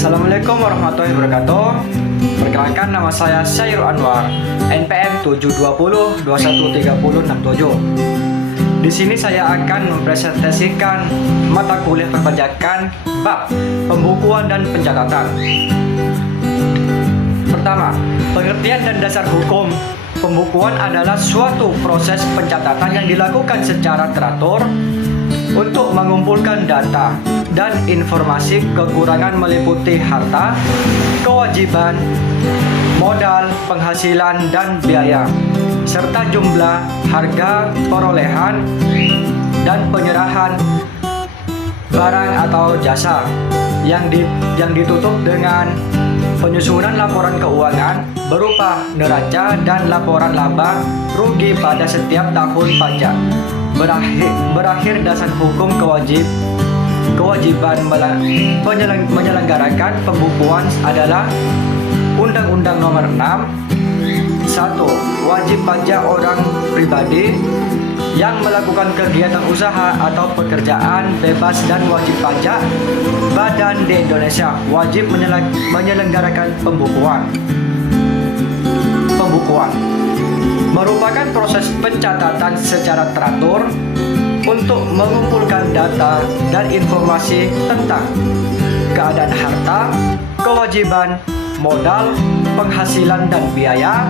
Assalamualaikum warahmatullahi wabarakatuh. Perkenalkan, nama saya Syairul Anwar, NPM 720213067. Di sini saya akan mempresentasikan mata kuliah perpajakan bab pembukuan dan pencatatan. Pertama, pengertian dan dasar hukum. Pembukuan adalah suatu proses pencatatan yang dilakukan secara teratur untuk mengumpulkan data dan informasi kekurangan meliputi harta, kewajiban, modal, penghasilan, dan biaya, serta jumlah, harga, perolehan, dan penyerahan barang atau jasa yang ditutup dengan penyusunan laporan keuangan berupa neraca dan laporan laba rugi pada setiap tahun pajak. Berakhir dasar hukum kewajiban menyelenggarakan pembukuan adalah Undang-Undang Nomor 6. 1. Wajib pajak orang pribadi yang melakukan kegiatan usaha atau pekerjaan bebas dan wajib pajak badan di Indonesia wajib menyelenggarakan pembukuan merupakan proses pencatatan secara teratur untuk mengumpulkan data dan informasi tentang keadaan harta, kewajiban, modal, penghasilan dan biaya,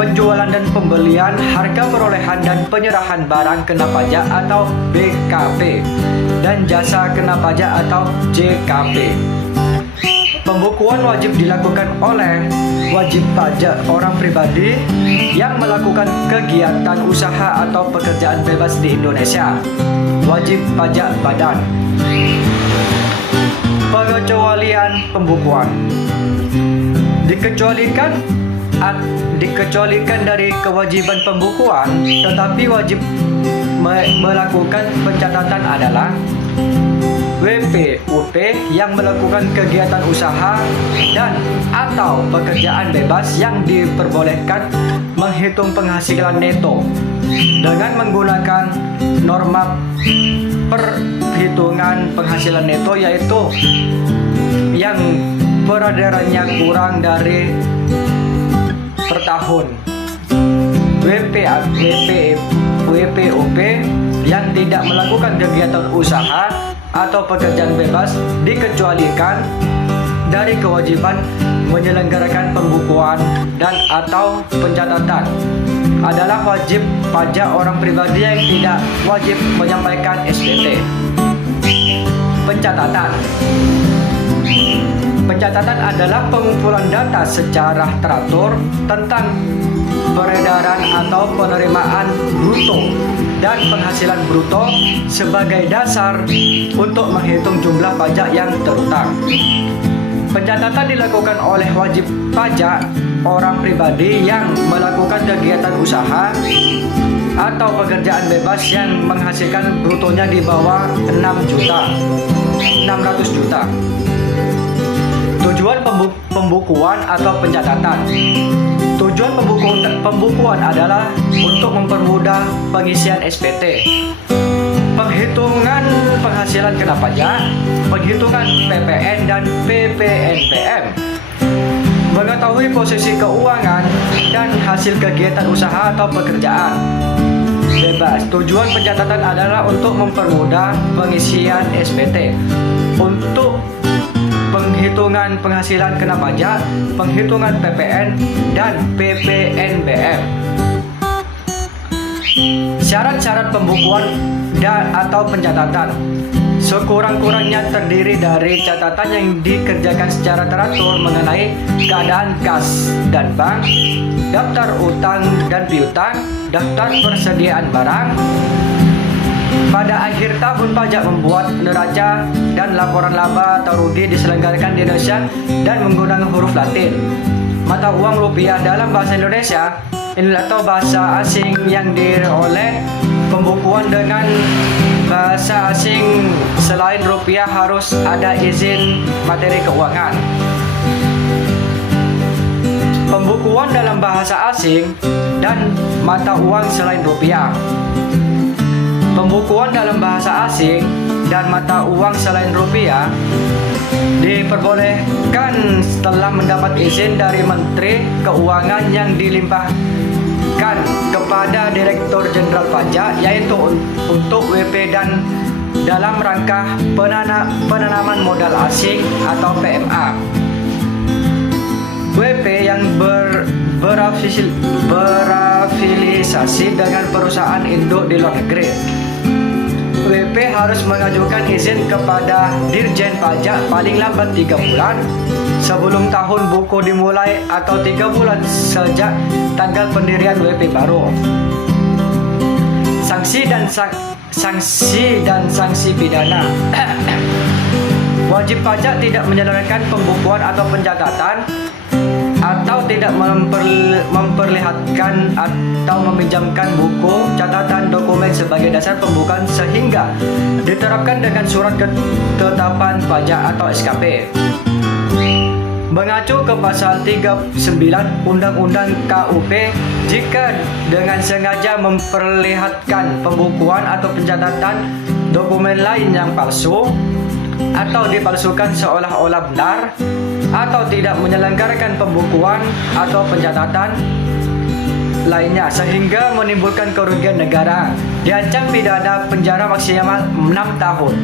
penjualan dan pembelian, harga perolehan dan penyerahan barang kena pajak atau BKP, dan jasa kena pajak atau JKP. Pembukuan wajib dilakukan oleh wajib pajak orang pribadi yang melakukan kegiatan usaha atau pekerjaan bebas di Indonesia, wajib pajak badan. Pengecualian pembukuan dikecualikan dari kewajiban pembukuan, tetapi wajib melakukan pencatatan adalah WPUP yang melakukan kegiatan usaha dan atau pekerjaan bebas yang diperbolehkan menghitung penghasilan neto dengan menggunakan norma perhitungan penghasilan neto, yaitu yang peredarannya kurang dari per tahun. WPUP yang tidak melakukan kegiatan usaha atau pekerjaan bebas dikecualikan dari kewajiban menyelenggarakan pembukuan dan atau pencatatan adalah wajib pajak orang pribadi yang tidak wajib menyampaikan SPT. Pencatatan adalah pengumpulan data secara teratur tentang peredaran atau penerimaan bruto dan penghasilan bruto sebagai dasar untuk menghitung jumlah pajak yang terutang. Pencatatan dilakukan oleh wajib pajak orang pribadi yang melakukan kegiatan usaha atau pekerjaan bebas yang menghasilkan brutonya di bawah 600 juta. Tujuan pembukuan atau pencatatan. Tujuan pembukuan adalah untuk mempermudah pengisian SPT, penghitungan penghasilan kena pajak, penghitungan PPN dan PPNBM, mengetahui posisi keuangan dan hasil kegiatan usaha atau pekerjaan bebas. Tujuan pencatatan adalah untuk mempermudah pengisian SPT, untuk penghitungan penghasilan kena pajak, penghitungan PPN dan PPNBM. Syarat-syarat pembukuan dan atau pencatatan sekurang-kurangnya terdiri dari catatan yang dikerjakan secara teratur mengenai keadaan kas dan bank, daftar utang dan piutang, daftar persediaan barang. Pada akhir tahun pajak membuat neraca dan laporan laba atau rugi diselenggarakan di Indonesia dan menggunakan huruf Latin. Mata uang rupiah dalam bahasa Indonesia atau bahasa asing yang diperoleh pembukuan dengan bahasa asing selain rupiah harus ada izin materi keuangan. Pembukuan dalam bahasa asing dan mata uang selain rupiah. Pembukuan dalam bahasa asing dan mata uang selain rupiah diperbolehkan setelah mendapat izin dari Menteri Keuangan yang dilimpahkan kepada Direktur Jenderal Pajak, yaitu untuk WP dan dalam rangka penanaman modal asing atau PMA. WP yang berafiliasi dengan perusahaan induk di luar negeri. WP harus mengajukan izin kepada Dirjen Pajak paling lambat 3 bulan sebelum tahun buku dimulai atau 3 bulan sejak tanggal pendirian WP baru. Sanksi dan sanksi pidana. Wajib pajak tidak menjalankan pembukuan atau pencatatan atau tidak memperlihatkan atau meminjamkan buku, catatan, dokumen sebagai dasar pembukuan sehingga diterapkan dengan surat ketetapan pajak atau SKP. Mengacu ke pasal 39 Undang-Undang KUP, jika dengan sengaja memperlihatkan pembukuan atau pencatatan dokumen lain yang palsu atau dipalsukan seolah-olah benar, atau tidak menyelenggarakan pembukuan atau pencatatan lainnya sehingga menimbulkan kerugian negara, diancam pidana penjara maksimal 6 tahun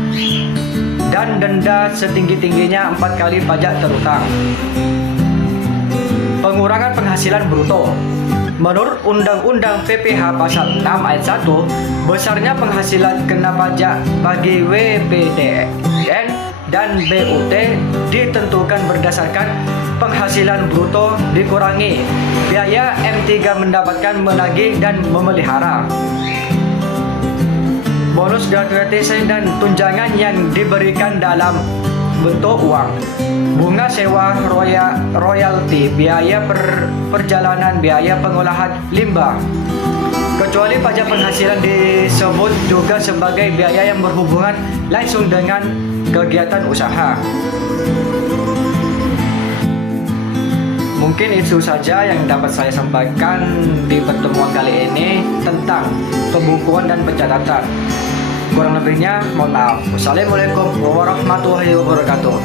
dan denda setinggi-tingginya 4 kali pajak terutang. Pengurangan penghasilan bruto. Menurut Undang-Undang PPH Pasal 6 Ayat 1, besarnya penghasilan kena pajak bagi WPDN dan BUT ditentukan berdasarkan penghasilan bruto dikurangi biaya M3 mendapatkan, menagih, dan memelihara. Bonus gratifikasi dan tunjangan yang diberikan dalam bentuk uang, bunga sewa, royalti, biaya perjalanan, biaya pengolahan limbah. Kecuali pajak penghasilan disebut juga sebagai biaya yang berhubungan langsung dengan kegiatan usaha. Mungkin itu saja yang dapat saya sampaikan di pertemuan kali ini tentang pembukuan dan pencatatan. Kurang lebihnya mohon maaf. Wassalamualaikum warahmatullahi wabarakatuh.